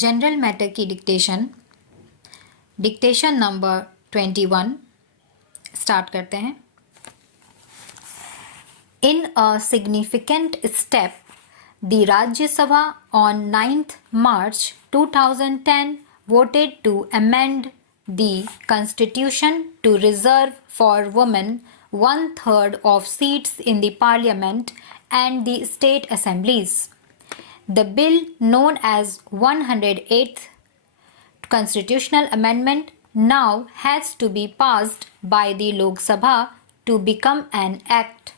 General matter की dictation number 21 start करते हैं. In a significant step, the Rajya Sabha on 9th March 2010 voted to amend the constitution to reserve for women one-third of seats in the parliament and the state assemblies. The bill, known as 108th constitutional amendment, now has to be passed by the Lok Sabha to become an act.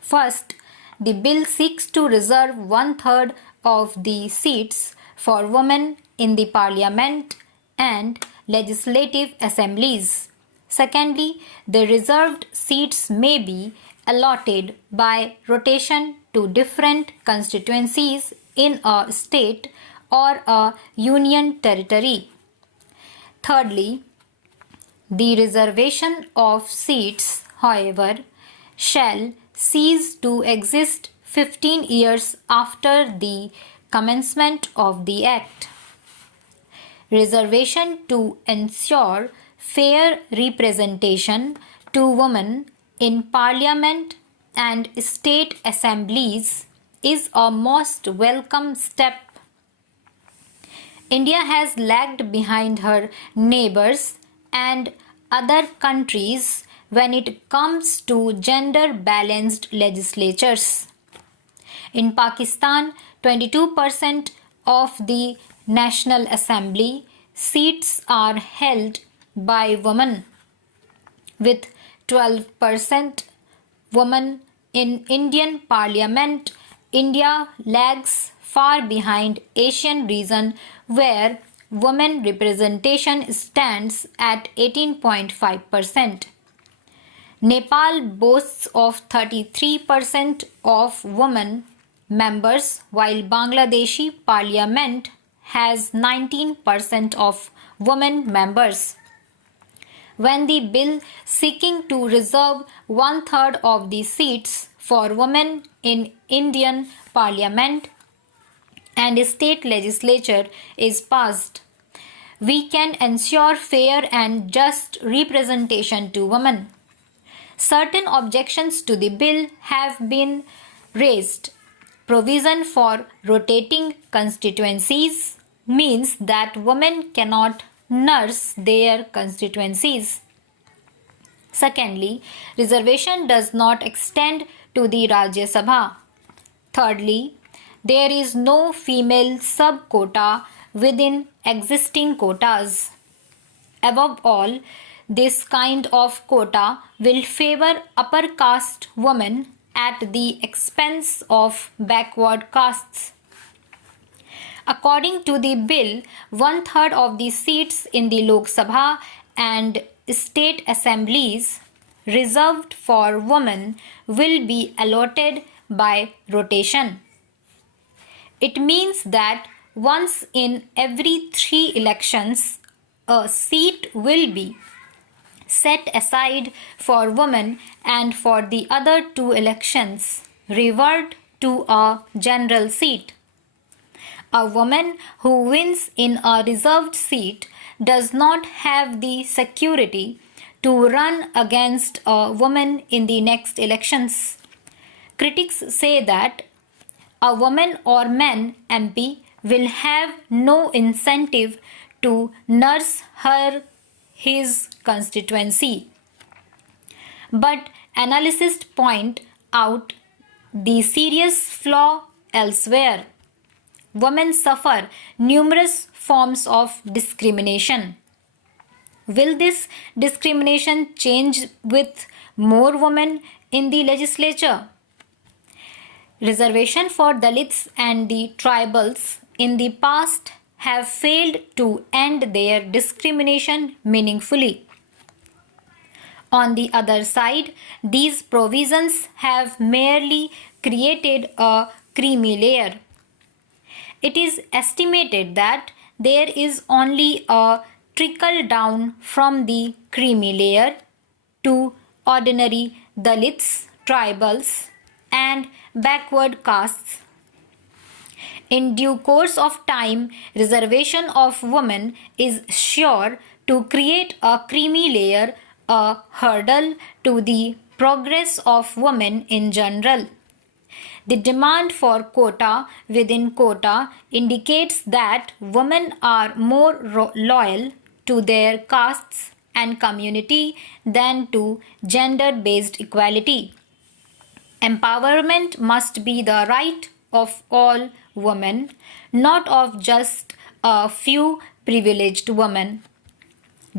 First, the bill seeks to reserve one-third of the seats for women in the parliament and legislative assemblies. Secondly, the reserved seats may be allotted by rotation to different constituencies in a state or a union territory. Thirdly, the reservation of seats, however, shall cease to exist 15 years after the commencement of the Act. Reservation to ensure fair representation to women in parliament and state assemblies is a most welcome step. India has lagged behind her neighbors and other countries when it comes to gender-balanced legislatures. In Pakistan, 22% of the National Assembly seats are held by women, with 12% women in Indian Parliament. India lags far behind Asian region where women representation stands at 18.5%. Nepal boasts of 33% of women members, while Bangladeshi parliament has 19% of women members. When the bill seeking to reserve one-third of the seats for women in Indian parliament and state legislature is passed, we can ensure fair and just representation to women. Certain objections to the bill have been raised. Provision for rotating constituencies means that women cannot nurse their constituencies. Secondly, reservation does not extend to the Rajya Sabha. Thirdly, there is no female sub-quota within existing quotas. Above all, this kind of quota will favor upper caste women at the expense of backward castes. According to the bill, one-third of the seats in the Lok Sabha and state assemblies reserved for women will be allotted by rotation. It means that once in every 3 elections, a seat will be set aside for women and for the other 2 elections revert to a general seat. A woman who wins in a reserved seat does not have the security to run against a woman in the next elections. Critics say that a woman or man MP will have no incentive to nurse his constituency. But analysts point out the serious flaw elsewhere. Women suffer numerous forms of discrimination. Will this discrimination change with more women in the legislature? Reservation for Dalits and the tribals in the past have failed to end their discrimination meaningfully. On the other side, these provisions have merely created a creamy layer. It is estimated that there is only a trickle down from the creamy layer to ordinary Dalits, tribals, and backward castes. In due course of time, reservation of women is sure to create a creamy layer, a hurdle to the progress of women in general. The demand for quota within quota indicates that women are more loyal to their castes and community than to gender based equality. Empowerment must be the right of all women, not of just a few privileged women.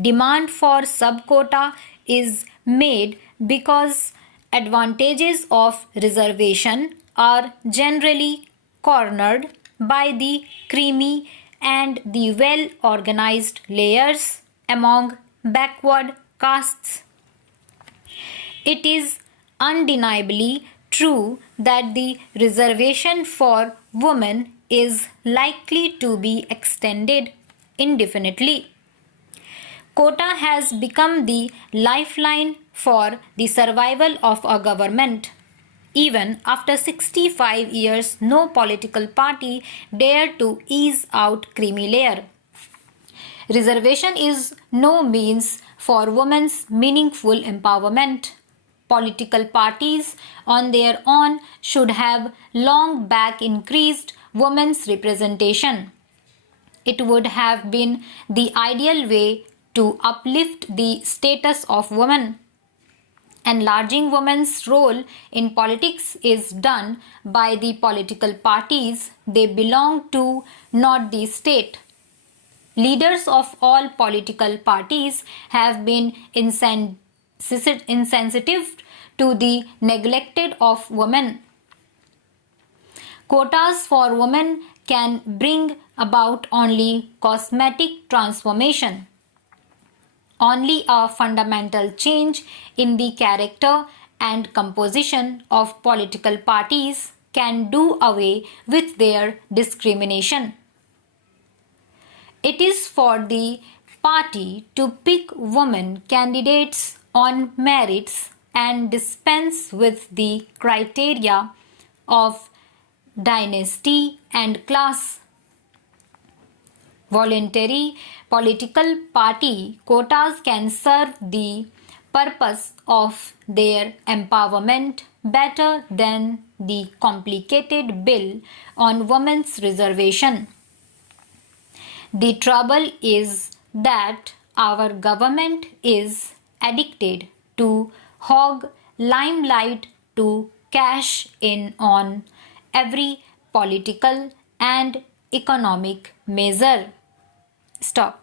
Demand for subquota is made because advantages of reservation are generally cornered by the creamy and the well organized layers among backward castes. It is undeniably true that the reservation for women is likely to be extended indefinitely. Quota has become the lifeline for the survival of a government. Even after 65 years, no political party dared to ease out creamy layer. Reservation is no means for women's meaningful empowerment. Political parties on their own should have long back increased women's representation. It would have been the ideal way to uplift the status of women. Enlarging women's role in politics is done by the political parties they belong to, not the state. Leaders of all political parties have been insensitive to the neglected of women. Quotas for women can bring about only cosmetic transformation. Only a fundamental change in the character and composition of political parties can do away with their discrimination. It is for the party to pick women candidates on merits and dispense with the criteria of dynasty and class. Voluntary political party quotas can serve the purpose of their empowerment better than the complicated bill on women's reservation. The trouble is that our government is addicted to hog limelight to cash in on every political and economic measure. Stop.